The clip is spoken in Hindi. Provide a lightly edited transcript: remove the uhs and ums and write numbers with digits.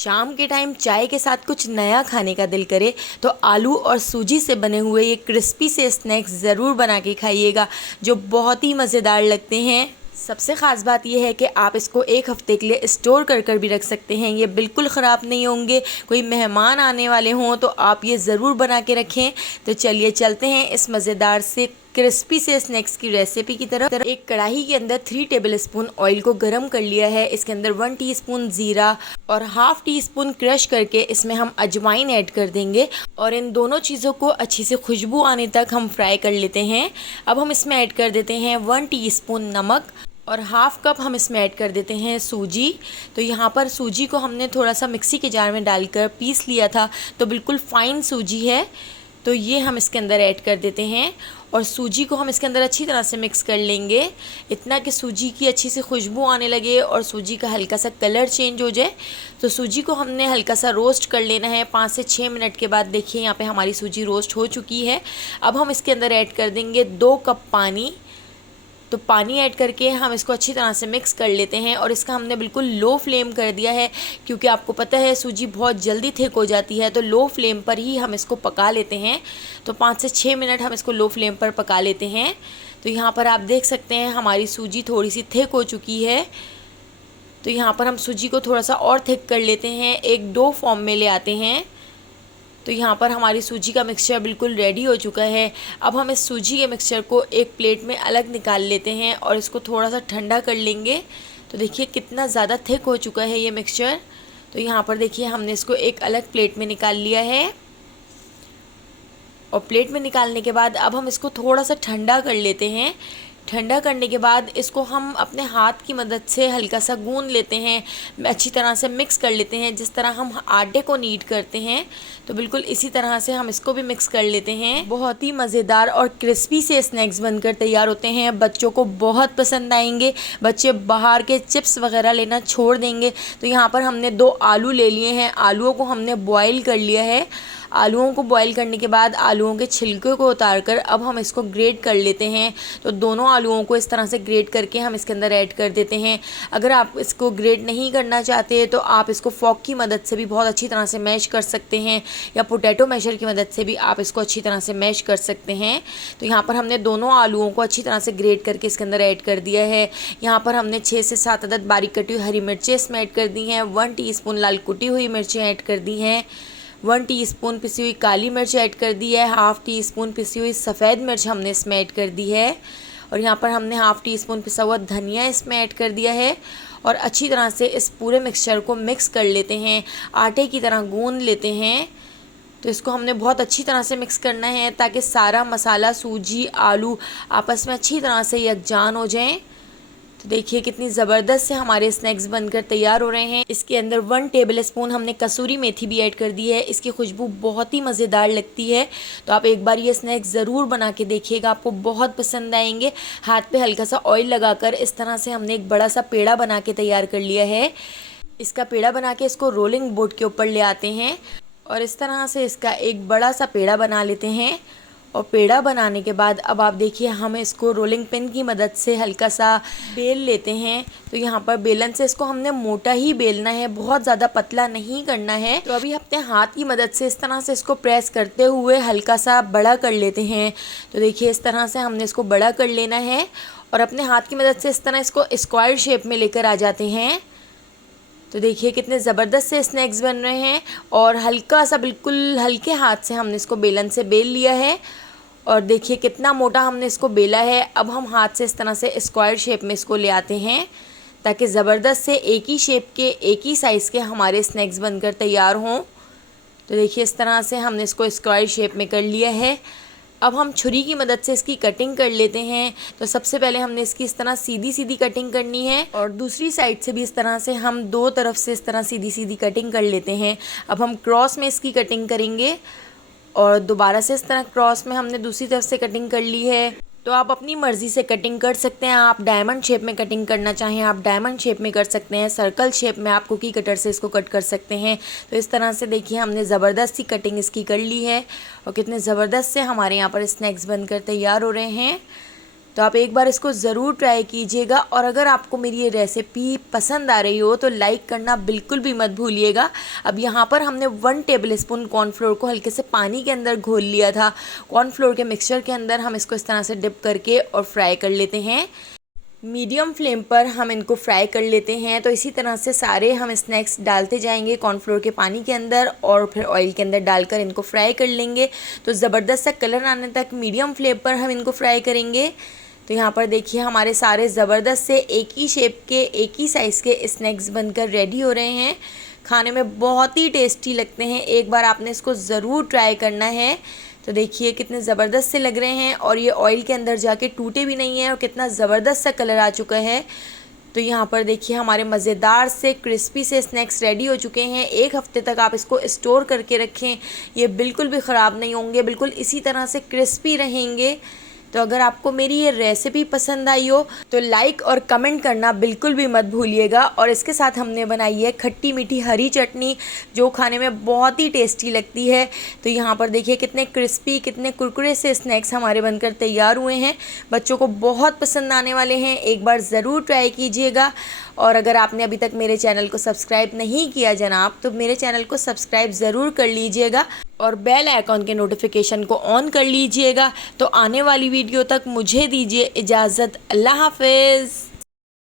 शाम के टाइम चाय के साथ कुछ नया खाने का दिल करे तो आलू और सूजी से बने हुए ये क्रिस्पी से स्नैक्स ज़रूर बना के खाइएगा, जो बहुत ही मज़ेदार लगते हैं। सबसे ख़ास बात यह है कि आप इसको एक हफ़्ते के लिए स्टोर कर भी रख सकते हैं, ये बिल्कुल ख़राब नहीं होंगे। कोई मेहमान आने वाले हों तो आप ये ज़रूर बना के रखें। तो चलिए चलते हैं इस मज़ेदार से क्रिस्पी से स्नैक्स की रेसिपी की तरफ। एक कढ़ाई के अंदर 3 टेबलस्पून ऑयल को गरम कर लिया है। इसके अंदर 1 टीस्पून ज़ीरा और हाफ़ टी स्पून क्रश करके इसमें हम अजवाइन ऐड कर देंगे और इन दोनों चीज़ों को अच्छी से खुशबू आने तक हम फ्राई कर लेते हैं। अब हम इसमें ऐड कर देते हैं 1 टीस्पून नमक और हाफ़ कप हम इसमें ऐड कर देते हैं सूजी। तो यहाँ पर सूजी को हमने थोड़ा सा मिक्सी के जार में डालकर पीस लिया था, तो बिल्कुल फ़ाइन सूजी है, तो ये हम इसके अंदर ऐड कर देते हैं और सूजी को हम इसके अंदर अच्छी तरह से मिक्स कर लेंगे, इतना कि सूजी की अच्छी सी खुशबू आने लगे और सूजी का हल्का सा कलर चेंज हो जाए। तो सूजी को हमने हल्का सा रोस्ट कर लेना है। 5 से 6 मिनट के बाद देखिए यहाँ पे हमारी सूजी रोस्ट हो चुकी है। अब हम इसके अंदर ऐड कर देंगे 2 कप पानी। तो पानी ऐड करके हम इसको अच्छी तरह से मिक्स कर लेते हैं और इसका हमने बिल्कुल लो फ्लेम कर दिया है, क्योंकि आपको पता है सूजी बहुत जल्दी थिक हो जाती है, तो लो फ्लेम पर ही हम इसको पका लेते हैं। तो 5 से 6 मिनट हम इसको लो फ्लेम पर पका लेते हैं। तो यहाँ पर आप देख सकते हैं हमारी सूजी थोड़ी सी थिक हो चुकी है। तो यहाँ पर हम सूजी को थोड़ा सा और थिक कर लेते हैं, एक डो फॉर्म में ले आते हैं। तो यहाँ पर हमारी सूजी का मिक्सचर बिल्कुल रेडी हो चुका है। अब हम इस सूजी के मिक्सचर को एक प्लेट में अलग निकाल लेते हैं और इसको थोड़ा सा ठंडा कर लेंगे। तो देखिए कितना ज़्यादा थिक हो चुका है ये मिक्सचर। तो यहाँ पर देखिए हमने इसको एक अलग प्लेट में निकाल लिया है और प्लेट में निकालने के बाद अब हम इसको थोड़ा सा ठंडा कर लेते हैं। ठंडा करने के बाद इसको हम अपने हाथ की मदद से हल्का सा गूंद लेते हैं, अच्छी तरह से मिक्स कर लेते हैं, जिस तरह हम आटे को नीड करते हैं। तो बिल्कुल इसी तरह से हम इसको भी मिक्स कर लेते हैं। बहुत ही मज़ेदार और क्रिस्पी से स्नैक्स बनकर तैयार होते हैं, बच्चों को बहुत पसंद आएंगे। बच्चे बाहर के चिप्स वगैरह लेना छोड़ देंगे। तो यहाँ पर हमने 2 आलू ले लिए हैं, आलूओं को हमने बॉयल कर लिया है। आलूओं को बॉईल करने के बाद आलूओं के छिलके को उतारकर अब हम इसको ग्रेट कर लेते हैं। तो दोनों आलूओं को इस तरह से ग्रेट करके हम इसके अंदर ऐड कर देते हैं। अगर आप इसको ग्रेट नहीं करना चाहते तो आप इसको फॉक की मदद से भी बहुत अच्छी तरह से मैश कर सकते हैं, या पोटैटो मैशर की मदद से भी आप इसको अच्छी तरह से मैश कर सकते हैं। तो यहाँ पर हमने दोनों आलूओं को अच्छी तरह से ग्रेट करके इसके अंदर ऐड कर दिया है। यहाँ पर हमने 6 से 7 अदद बारीक कटी हुई हरी मिर्चें इसमें ऐड कर दी हैं, 1 टीस्पून लाल कुटी हुई मिर्चें ऐड कर दी हैं, 1 टीस्पून पिसी हुई काली मिर्च ऐड कर दी है, हाफ़ टी स्पून पिसी हुई सफ़ेद मिर्च हमने इसमें ऐड कर दी है और यहाँ पर हमने हाफ़ टी स्पून पिसा हुआ धनिया इसमें ऐड कर दिया है और अच्छी तरह से इस पूरे मिक्सचर को मिक्स कर लेते हैं, आटे की तरह गूंद लेते हैं। तो इसको हमने बहुत अच्छी तरह से मिक्स करना है ताकि सारा मसाला, सूजी, आलू आपस में अच्छी तरह से यकजान हो जाएं। तो देखिए कितनी ज़बरदस्त से हमारे स्नैक्स बनकर तैयार हो रहे हैं। इसके अंदर 1 टेबलस्पून हमने कसूरी मेथी भी ऐड कर दी है, इसकी खुशबू बहुत ही मज़ेदार लगती है। तो आप एक बार ये स्नैक्स ज़रूर बना के देखिएगा, आपको बहुत पसंद आएंगे। हाथ पे हल्का सा ऑयल लगाकर इस तरह से हमने एक बड़ा सा पेड़ा बना के तैयार कर लिया है। इसका पेड़ा बना के इसको रोलिंग बोर्ड के ऊपर ले आते हैं और इस तरह से इसका एक बड़ा सा पेड़ा बना लेते हैं। और पेड़ा बनाने के बाद अब आप देखिए हम इसको रोलिंग पिन की मदद से हल्का सा बेल लेते हैं। तो यहाँ पर बेलन से इसको हमने मोटा ही बेलना है, बहुत ज़्यादा पतला नहीं करना है। तो अभी अपने हाथ की मदद से इस तरह से इसको प्रेस करते हुए हल्का सा बड़ा कर लेते हैं। तो देखिए इस तरह से हमने इसको बड़ा कर लेना है और अपने हाथ की मदद से इस तरह इसको स्क्वायर शेप में लेकर आ जाते हैं। तो देखिए कितने ज़बरदस्त से स्नैक्स बन रहे हैं और हल्का सा बिल्कुल हल्के हाथ से हमने इसको बेलन से बेल लिया है और देखिए कितना मोटा हमने इसको बेला है। अब हम हाथ से इस तरह से स्क्वायर शेप में इसको ले आते हैं ताकि ज़बरदस्त से एक ही शेप के, एक ही साइज़ के हमारे स्नैक्स बनकर तैयार हों। तो देखिए इस तरह से हमने इसको स्क्वायर शेप में कर लिया है। अब हम छुरी की मदद से इसकी कटिंग कर लेते हैं। तो सबसे पहले हमने इसकी इस तरह सीधी सीधी कटिंग करनी है और दूसरी साइड से भी इस तरह से हम 2 तरफ से इस तरह सीधी सीधी कटिंग कर लेते हैं। अब हम क्रॉस में इसकी कटिंग करेंगे और दोबारा से इस तरह क्रॉस में हमने दूसरी तरफ से कटिंग कर ली है। तो आप अपनी मर्ज़ी से कटिंग कर सकते हैं, आप डायमंड शेप में कटिंग करना चाहें आप डायमंड शेप में कर सकते हैं, सर्कल शेप में आप कुकी कटर से इसको कट कर सकते हैं। तो इस तरह से देखिए हमने ज़बरदस्त सी कटिंग इसकी कर ली है और कितने ज़बरदस्त से हमारे यहाँ पर स्नैक्स बनकर तैयार हो रहे हैं। तो आप एक बार इसको ज़रूर ट्राई कीजिएगा। और अगर आपको मेरी ये रेसिपी पसंद आ रही हो तो लाइक करना बिल्कुल भी मत भूलिएगा। अब यहाँ पर हमने 1 टेबलस्पून कॉर्नफ्लोर को हल्के से पानी के अंदर घोल लिया था। कॉर्नफ्लोर के मिक्सचर के अंदर हम इसको इस तरह से डिप करके और फ्राई कर लेते हैं। मीडियम फ्लेम पर हम इनको फ्राई कर लेते हैं। तो इसी तरह से सारे हम स्नैक्स डालते जाएंगे कॉर्नफ्लोर के पानी के अंदर और फिर ऑयल के अंदर डालकर इनको फ्राई कर लेंगे। तो ज़बरदस्त सा कलर आने तक मीडियम फ्लेम पर हम इनको फ्राई करेंगे। तो यहाँ पर देखिए हमारे सारे ज़बरदस्त से एक ही शेप के, एक ही साइज़ के स्नैक्स बनकर रेडी हो रहे हैं। खाने में बहुत ही टेस्टी लगते हैं, एक बार आपने इसको ज़रूर ट्राई करना है। तो देखिए कितने ज़बरदस्त से लग रहे हैं और ये ऑयल के अंदर जाके टूटे भी नहीं हैं और कितना ज़बरदस्त सा कलर आ चुका है। तो यहाँ पर देखिए हमारे मज़ेदार से क्रिस्पी से स्नैक्स रेडी हो चुके हैं। 1 हफ़्ते तक आप इसको स्टोर करके रखें, ये बिल्कुल भी ख़राब नहीं होंगे, बिल्कुल इसी तरह से क्रिस्पी रहेंगे। तो अगर आपको मेरी ये रेसिपी पसंद आई हो तो लाइक और कमेंट करना बिल्कुल भी मत भूलिएगा। और इसके साथ हमने बनाई है खट्टी मीठी हरी चटनी, जो खाने में बहुत ही टेस्टी लगती है। तो यहाँ पर देखिए कितने क्रिस्पी, कितने कुरकुरे से स्नैक्स हमारे बनकर तैयार हुए हैं। बच्चों को बहुत पसंद आने वाले हैं, एक बार ज़रूर ट्राई कीजिएगा। और अगर आपने अभी तक मेरे चैनल को सब्सक्राइब नहीं किया जनाब, तो मेरे चैनल को सब्सक्राइब ज़रूर कर लीजिएगा और बेल आइकॉन के नोटिफिकेशन को ऑन कर लीजिएगा। तो आने वाली वीडियो तक मुझे दीजिए इजाज़त। अल्लाह हाफ़िज़।